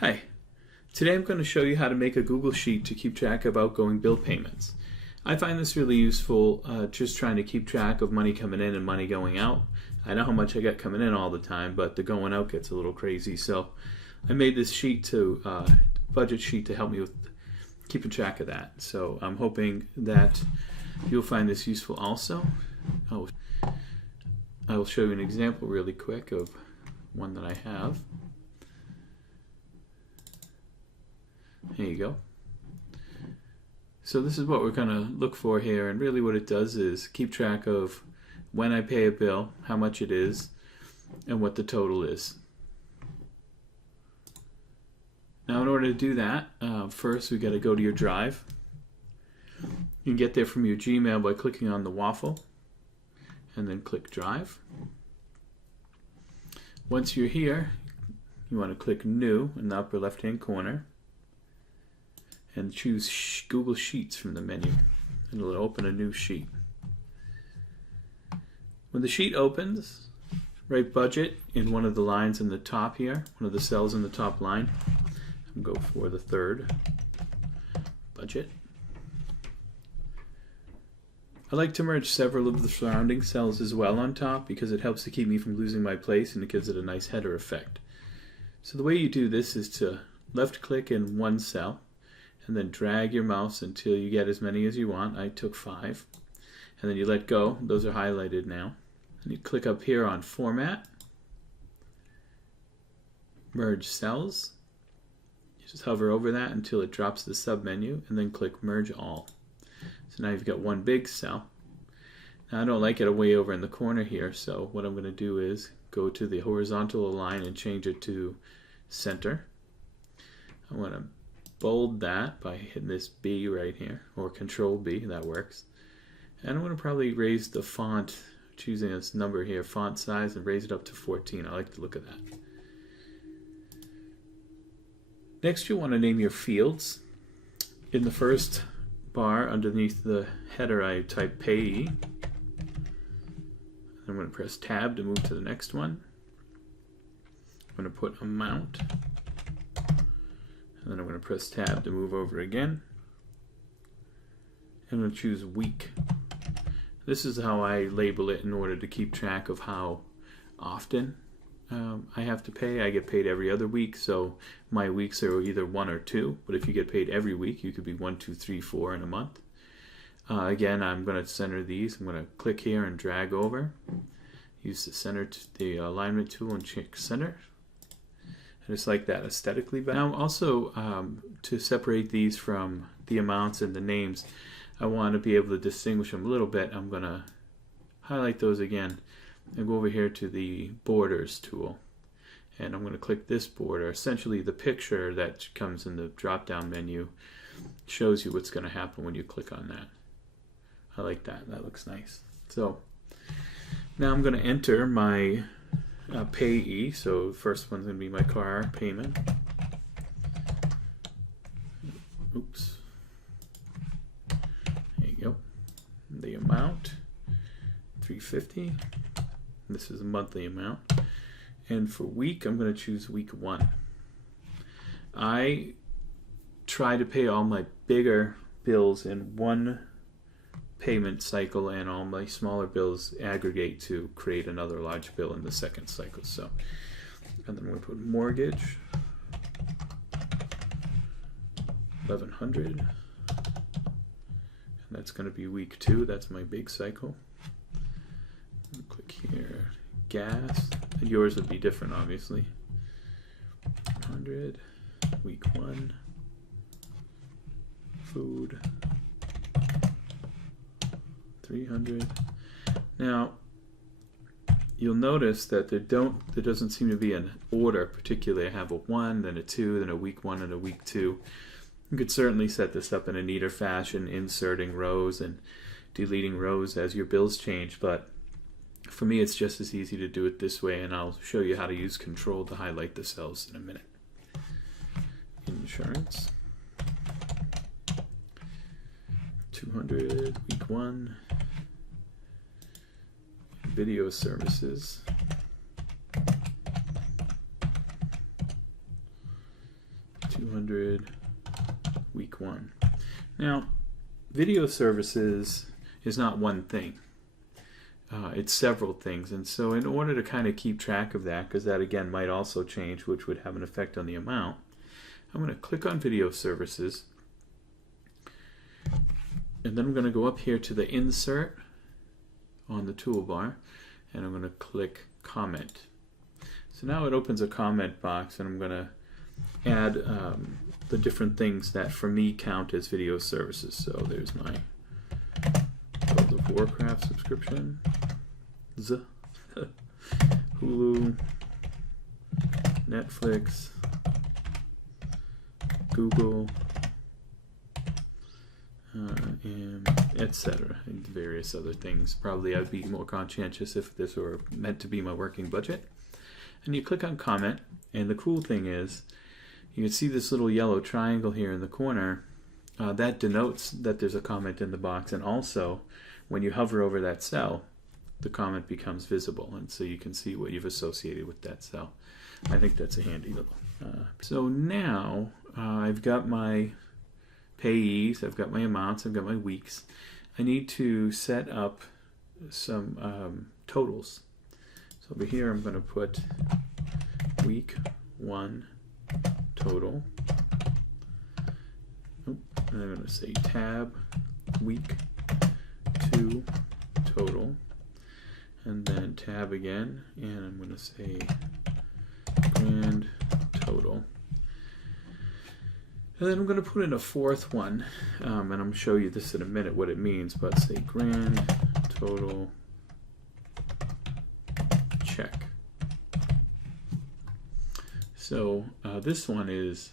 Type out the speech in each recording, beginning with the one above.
Hi, today I'm going to show you how to make a Google Sheet to keep track of outgoing bill payments. I find this really useful just trying to keep track of money coming in and money going out. I know how much I got coming in all the time, but the going out gets a little crazy, so I made this sheet to budget sheet to help me with keeping track of that. So I'm hoping that you'll find this useful also. I will show you an example really quick of one that I have. There you go. So this is what we're going to look for here, and really what it does is keep track of when I pay a bill, how much it is, and what the total is. Now in order to do that, first we got to go to your drive. You can get there from your Gmail by clicking on the waffle and then click Drive. Once you're here, you want to click New in the upper left hand corner and choose Google Sheets from the menu, and it'll open a new sheet. When the sheet opens, write budget in one of the lines in the top here, one of the cells in the top line, and go for the third, budget. I like to merge several of the surrounding cells as well on top because it helps to keep me from losing my place and it gives it a nice header effect. So the way you do this is to left click in one cell and then drag your mouse until you get as many as you want. I took 5. And then you let go. Those are highlighted now. And you click up here on Format, Merge Cells. You just hover over that until it drops the submenu, and then click Merge All. So now you've got one big cell. Now I don't like it way over in the corner here, so what I'm going to do is go to the horizontal line and change it to center. I'm going to bold that by hitting this B right here, or Control B, that works. And I'm going to probably raise the font, choosing this number here, font size, and raise it up to 14. I like the look of that. Next, you'll want to name your fields. In the first bar underneath the header, I type Payee. I'm going to press Tab to move to the next one. I'm going to put Amount. And then I'm going to press Tab to move over again. I'm going to choose Week. This is how I label it in order to keep track of how often I have to pay. I get paid every other week, so my weeks are either 1 or 2. But if you get paid every week, you could be 1, 2, 3, 4 in a month. Again, I'm going to center these. I'm going to click here and drag over. Use the alignment tool and check center. Just like that, aesthetically. Now also, to separate these from the amounts and the names, I want to be able to distinguish them a little bit. I'm going to highlight those again and go over here to the Borders tool. And I'm going to click this border. Essentially, the picture that comes in the drop-down menu shows you what's going to happen when you click on that. I like that. That looks nice. So now I'm going to enter my payee. So first one's going to be my car payment. Oops. There you go. The amount, $350. This is a monthly amount. And for week, I'm going to choose week 1. I try to pay all my bigger bills in one payment cycle, and all my smaller bills aggregate to create another large bill in the second cycle. So, and then I'm going to put mortgage, $1,100, and that's going to be week 2. That's my big cycle. Click here, gas. Yours would be different, obviously. 100, week 1, food. 300. Now, you'll notice that there doesn't seem to be an order particularly. I have a 1, then a 2, then a week 1, and a week 2. You could certainly set this up in a neater fashion, inserting rows and deleting rows as your bills change, but for me it's just as easy to do it this way, and I'll show you how to use Control to highlight the cells in a minute. Insurance. 200, week 1. Video services. 200 week 1. Now, video services is not one thing. It's several things, and so in order to kind of keep track of that, because that again might also change, which would have an effect on the amount, I'm going to click on video services, and then I'm going to go up here to the insert on the toolbar, and I'm going to click comment. So now it opens a comment box, and I'm going to add the different things that for me count as video services. So there's my World of Warcraft subscription, Hulu, Netflix, Google, and etc. and various other things. Probably I'd be more conscientious if this were meant to be my working budget. And you click on comment, and the cool thing is you can see this little yellow triangle here in the corner. That denotes that there's a comment in the box, and also when you hover over that cell, the comment becomes visible, and so you can see what you've associated with that cell. I think that's a handy little. So now I've got my payees, I've got my amounts, I've got my weeks. I need to set up some totals. So over here I'm going to put week 1 total. And I'm going to say tab week 2 total, and then tab again, and I'm going to say grand total. And then I'm going to put in a fourth one, and I'm going to show you this in a minute what it means, but say grand total check. So this one is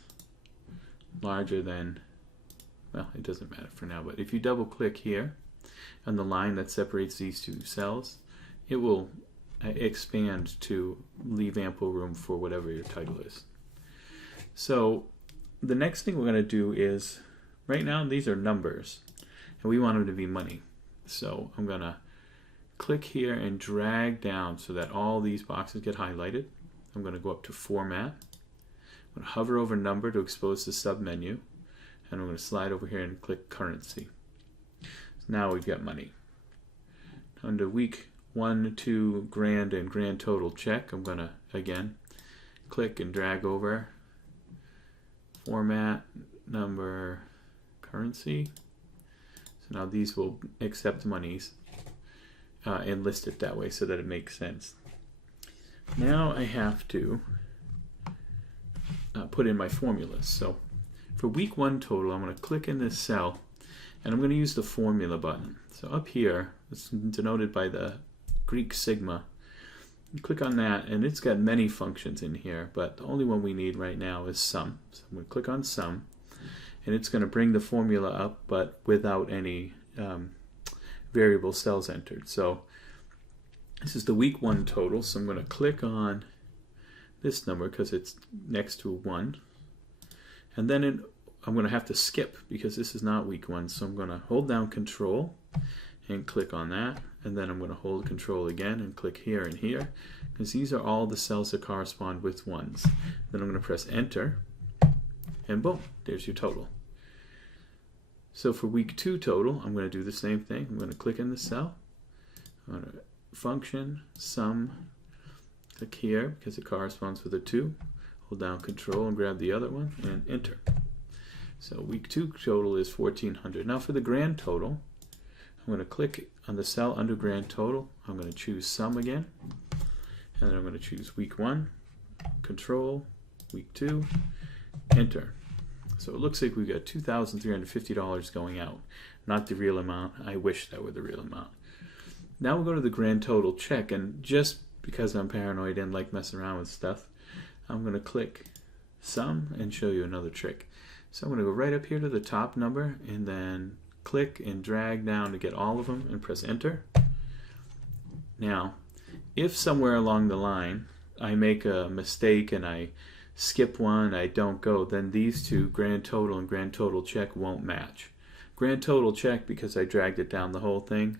larger than, well, it doesn't matter for now, but if you double click here on the line that separates these two cells, it will expand to leave ample room for whatever your title is. So the next thing we're going to do is, right now these are numbers, and we want them to be money. So I'm going to click here and drag down so that all these boxes get highlighted. I'm going to go up to Format. I'm going to hover over Number to expose the submenu, and I'm going to slide over here and click Currency. So now we've got money. Under week 1, 2, grand, and grand total check, I'm going to, again, click and drag over Format, Number, Currency. So now these will accept monies and list it that way so that it makes sense. Now I have to put in my formulas. So for week 1 total, I'm going to click in this cell, and I'm going to use the formula button. So up here, it's denoted by the Greek sigma. You click on that, and it's got many functions in here, but the only one we need right now is sum. So I'm going to click on sum, and it's going to bring the formula up, but without any variable cells entered. So this is the week 1 total, so I'm going to click on this number because it's next to a 1, and then I'm going to have to skip because this is not week 1, so I'm going to hold down Control and click on that, and then I'm going to hold Control again and click here and here, because these are all the cells that correspond with 1s. Then I'm going to press Enter, and boom, there's your total. So for week 2 total, I'm going to do the same thing. I'm going to click in the cell, I'm going to function, sum, click here because it corresponds with a 2, hold down Control and grab the other one, and Enter. So week 2 total is 1400. Now for the grand total, I'm going to click on the cell under grand total. I'm going to choose sum again, and then I'm going to choose week 1, Control, week 2, Enter. So it looks like we've got $2,350 going out, not the real amount. I wish that were the real amount. Now we'll go to the grand total check, and just because I'm paranoid and like messing around with stuff, I'm going to click sum and show you another trick. So I'm going to go right up here to the top number and then click and drag down to get all of them and press Enter. Now, if somewhere along the line I make a mistake and I skip one, I don't go, then these two, grand total and grand total check, won't match. Grand total check, because I dragged it down the whole thing,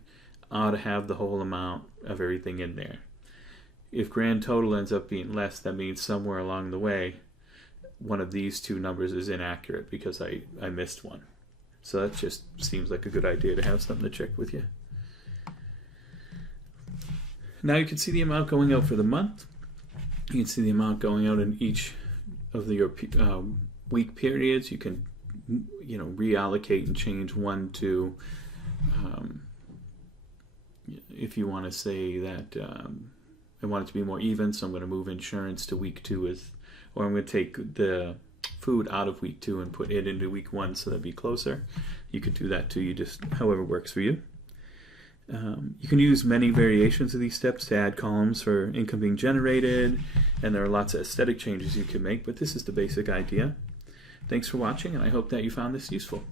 ought to have the whole amount of everything in there. If grand total ends up being less, that means somewhere along the way one of these two numbers is inaccurate because I missed one. So that just seems like a good idea to have something to check with you. Now you can see the amount going out for the month. You can see the amount going out in each of your week periods. You can, reallocate and change one to, if you want to say that I want it to be more even, so I'm going to move insurance to week 2 or I'm going to take the food out of week 2 and put it into week 1 so that'd be closer. You could do that too. You just, however works for you. You can use many variations of these steps to add columns for income being generated, and there are lots of aesthetic changes you can make, but this is the basic idea. Thanks for watching, and I hope that you found this useful.